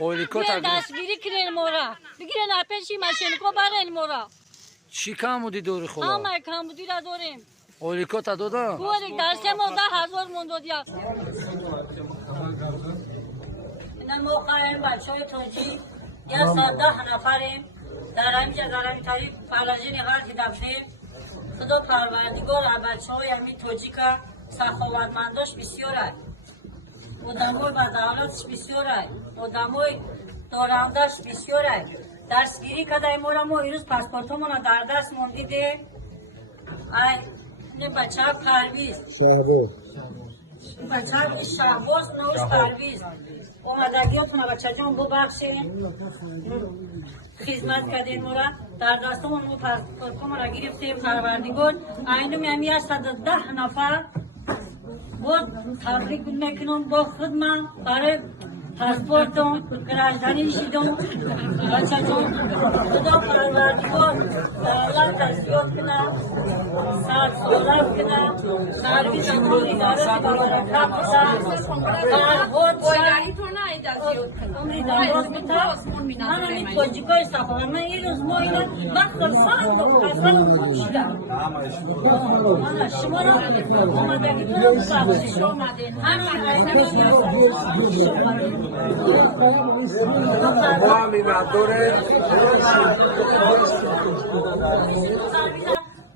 اولیکوت دستگیری کردن مورا بگیرن اپنشی ماشینکو برن مورا چی کم بودی دوری خدا؟ همه کم بودی را داریم اولیکوت دادا؟ کوریک درسه ما 10,000 من دادیا اینا ما قایم بچهای توجی یا 10 نفریم در همینجا در همین تاریخ فلجی نقاط دفتیم خدا پروردگار بچهای همین توجی که سخاوتمنداش بسیاره آدمای بدولتش بسیاره آدمای دارندش بسیاره درسگیری کردیم ما ایروز پاسپورتمون در دست موندیده این بچه پرویز بچه شهباز نوش پرویز اومدگیاتون بچه جان ببخشین خدمت کردیم ما را در دستمون ما پاسپورتمون را گرفتیم پروردگار اینو همی از 10 نفر بود تبریک میکنم با خودم برای پاسپورتم گرفتنی شدم بچه جان خدا پروردگار دولت تزیاد کنه سال سالت کنه سرویس امروزی دارد ببرکت بسن بود باید عمری دراز بده من همی توجیکای سفر من یه روز ما اینا بخل سندم قسم خوشیدم شما را آمدگی تو رو بخشش همین اینمی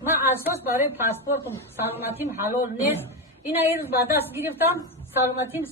من اساس برای پاسپورتم سلامتیم حلال نیست اینا یه روز بعد دست گرفتم سلامتیم 100%.